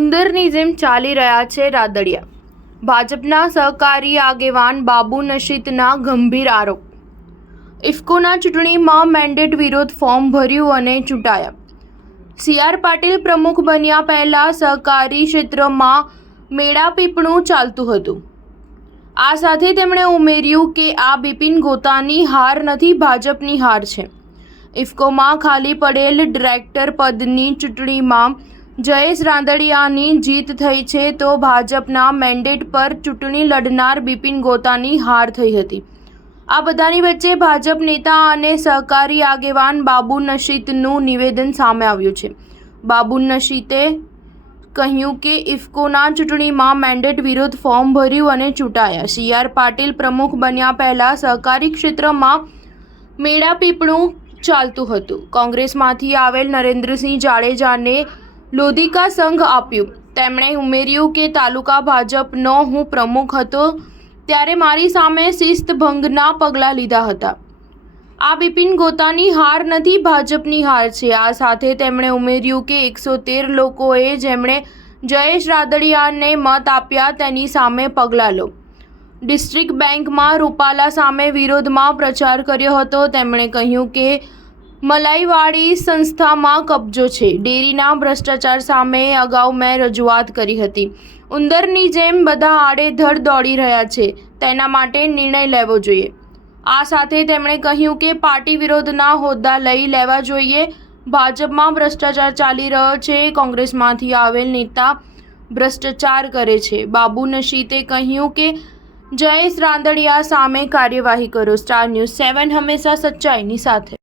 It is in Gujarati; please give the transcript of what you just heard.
ઉંદરની જેમ ચાલી રહ્યા છે રાદડિયા. ભાજપના સહકારી આગેવાન બાબુ નશીતના ગંભીર આરોપ. ઇફકોના ચૂંટણીમાં મેન્ડેટ વિરોધ ફોર્મ ભર્યું અને ચૂંટાયા. સી.આર. પાટીલ પ્રમુખ બન્યા પહેલા સહકારી ક્ષેત્રમાં મેળાપીપણું ચાલતું હતું. આ સાથે તેમણે ઉમેર્યું કે આ બિપિન ગોતાની હાર નથી, ભાજપની હાર છે. ઇફકોમાં ખાલી પડેલ ડિરેક્ટર પદની ચૂંટણીમાં જયેશ રાદડિયાની જીત થઈ છે તો ભાજપના મેન્ડેટ પર ચૂંટણી લડનાર બિપિન ગોતાની હાર થઈ હતી. આ બધાની વચ્ચે ભાજપ નેતા અને સહકારી આગેવાન બાબુ નશીતનું નિવેદન સામે આવ્યું છે. બાબુ નશીતે કહ્યું કે ઇફકોના ચૂંટણીમાં મેન્ડેટ વિરોધ ફોર્મ ભર્યું અને ચૂંટાયા. સી.આર. પાટીલ પ્રમુખ બન્યા પહેલા સહકારી ક્ષેત્રમાં મેળાપીપણું ચાલતું હતું. કોંગ્રેસમાંથી આવેલ નરેન્દ્રસિંહ જાડેજાને લોધિકા સંઘ આપ્યું. તેમણે ઉમેર્યું કે તાલુકા ભાજપનો હું પ્રમુખ હતો ત્યારે મારી સામે શિસ્તભંગના પગલાં લીધા હતા. આ બિપિન ગોતાની હાર નથી, ભાજપની હાર છે. આ સાથે તેમણે ઉમેર્યું કે 113 લોકોએ જેમણે જયેશ રાદડિયાને મત આપ્યા તેની સામે પગલાં લો. ડિસ્ટ્રિક્ટ બેંકમાં રૂપાલા સામે વિરોધમાં પ્રચાર કર્યો હતો. તેમણે કહ્યું કે મલાઈવાડી સંસ્થામાં કબજો છે. ડેરીના ભ્રષ્ટાચાર સામે અગાઉ મેં રજૂઆત કરી હતી. ઉંદરની જેમ બધા આડેધડ દોડી રહ્યા છે, તેના માટે નિર્ણય લેવો જોઈએ. આ સાથે તેમણે કહ્યું કે પાર્ટી વિરોધના હોદ્દા લઈ લેવા જોઈએ. ભાજપમાં ભ્રષ્ટાચાર ચાલી રહ્યો છે, કોંગ્રેસમાંથી આવેલ નેતા ભ્રષ્ટાચાર કરે છે. બાબુ નશીતે કહ્યું કે જયેશ રાદડિયા સામે કાર્યવાહી કરો. સ્ટાર ન્યૂઝ 7 હંમેશા સચ્ચાઈની સાથે.